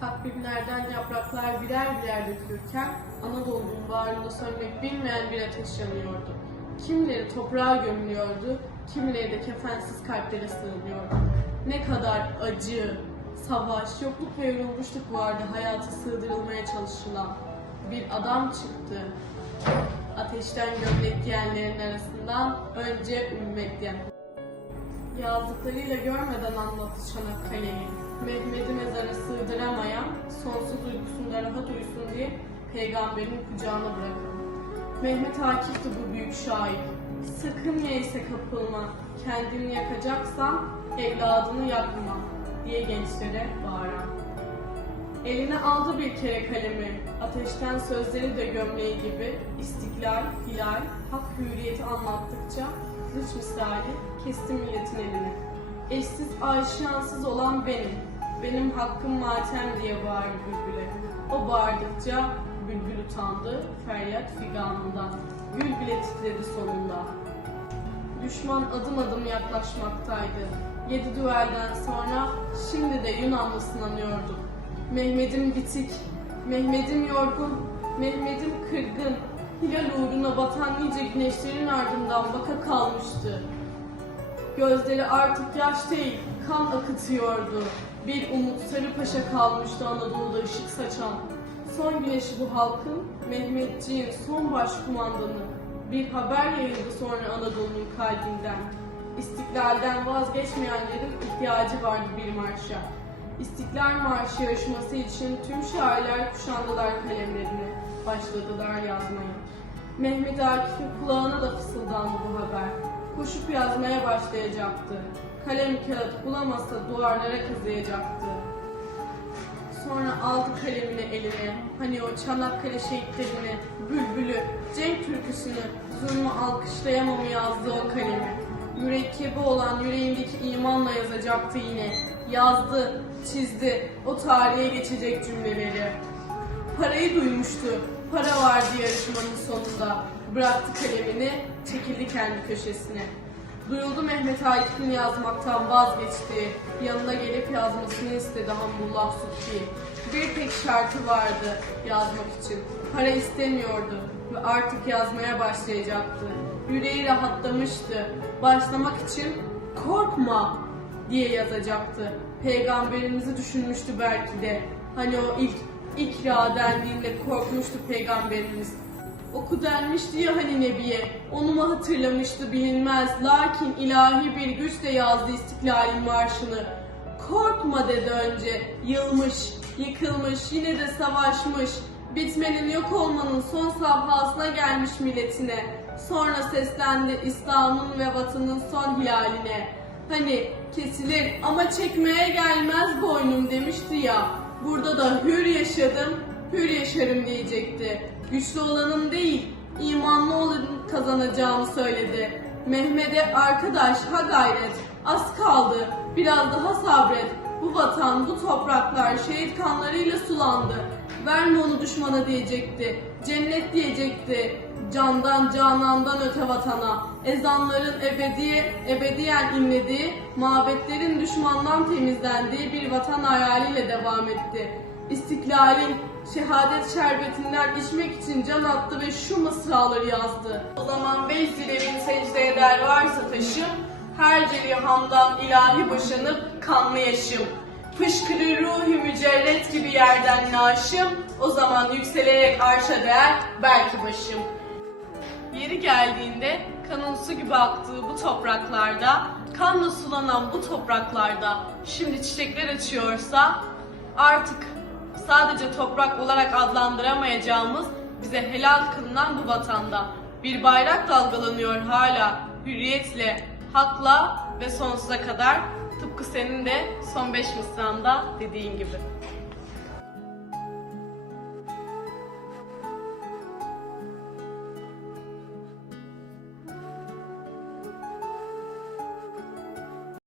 Takvimlerden yapraklar birer birer dökülürken Anadolu'nun bağrında sönmek bilmeyen bir ateş yanıyordu. Kimileri toprağa gömülüyordu, kimileri de kefensiz kalplere sığınıyordu. Ne kadar acı, savaş, yokluk ve yorulmuşluk vardı hayata sığdırılmaya çalışılan. Bir adam çıktı. Ateşten gömlek giyenlerin arasından önce Ümmet diyen. Yazdıklarıyla görmeden anlattı Çanakkale'yi. Mehmet'i mezara sığdıramayan, sonsuz uykusunda rahat uyusun diye peygamberin kucağına bırakın. Mehmet Akif'ti bu büyük şair. Sakın neyse kapılma, kendini yakacaksan evladını yakma diye gençlere bağıran. Eline aldı bir kere kalemi, ateşten sözleri de gömleği gibi istiklal, hilal, hak hürriyeti anlattıkça kılıç misali kesti milletin elini. Eşsiz aşiyansız olan benim, benim hakkım matem diye bağırdı bülbüle. O bağırdıkça bülbül utandı, feryat figanından. Gül bile titredi sonunda. Düşman adım adım yaklaşmaktaydı. Yedi düelden sonra şimdi de Yunanlı sınanıyordu. Mehmet'im bitik, Mehmet'im yorgun, Mehmet'im kırgın. Hilal uğruna batan nice güneşlerin ardından baka kalmıştı. Gözleri artık yaş değil, kan akıtıyordu. Bir umut sarı paşa kalmıştı Anadolu'da ışık saçan. Son güneşi bu halkın, Mehmetçiğin son başkumandanı. Bir haber yayıldı sonra Anadolu'nun kalbinden. İstiklalden vazgeçmeyenlerin ihtiyacı vardı bir marşa. İstiklal Marşı yarışması için tüm şairler kuşandılar kalemlerini, başladılar yazmaya. Mehmet Akif'in kulağına da fısıldandı bu haber. Koşup yazmaya başlayacaktı. Kalem kağıt bulamasa duvarlara kazıyacaktı. Sonra aldı kalemini eline, hani o Çanakkale şehitlerini, bülbülü, Cenk türküsünü, zulmü alkışlayamamı yazdı o kalemi. Mürekkebi olan yüreğindeki imanla yazacaktı yine. Yazdı, çizdi, o tarihe geçecek cümleleri. Parayı duymuştu, para vardı yarışmanın sonunda. Bıraktı kalemini, çekildi kendi köşesine. Duyuldu Mehmet Akif'in yazmaktan vazgeçtiği, yanına gelip yazmasını istedi Hamdullah Subki. Bir tek şartı vardı yazmak için. Para istemiyordu ve artık yazmaya başlayacaktı. Yüreği rahatlamıştı. Başlamak için korkma diye yazacaktı. Peygamberimizi düşünmüştü belki de. Hani o ilk ikra dendiğinde korkmuştu peygamberimiz. Oku denmişti ya hani Nebiye, onu mu hatırlamıştı bilinmez. Lakin ilahi bir güçle yazdı istiklalin marşını. Korkma dedi önce, yılmış, yıkılmış, yine de savaşmış. Bitmenin yok olmanın son safhasına gelmiş milletine. Sonra seslendi İslam'ın ve vatanın son hilaline. Hani kesilir ama çekmeye gelmez boynum demişti ya. Burada da hür yaşadım, hür yaşarım diyecekti. Güçlü olanın değil, imanlı olanın kazanacağını söyledi. Mehmet'e arkadaş ha gayret, az kaldı, biraz daha sabret. Bu vatan, bu topraklar şehit kanlarıyla sulandı. Verme onu düşmana diyecekti, cennet diyecekti. Candan canandan öte vatana, ezanların ebediye, ebediyen inlediği, mabetlerin düşmandan temizlendiği bir vatan hayaliyle devam etti. İstiklalin, şehadet şerbetinden içmek için can attı ve şu mısraları yazdı. O zaman vecdilerin secde eder varsa taşım, her ceri hamdan ilahi boşanıp kanlı yaşım. Fışkırır ruhi mücerret gibi yerden naşım, o zaman yükselerek arşa değer belki başım. Yeri geldiğinde kanın su gibi aktığı bu topraklarda, kanla sulanan bu topraklarda şimdi çiçekler açıyorsa artık sadece toprak olarak adlandıramayacağımız bize helal kılınan bu vatanda bir bayrak dalgalanıyor hala hürriyetle, hakla ve sonsuza kadar tıpkı senin de son beş mısranda dediğin gibi.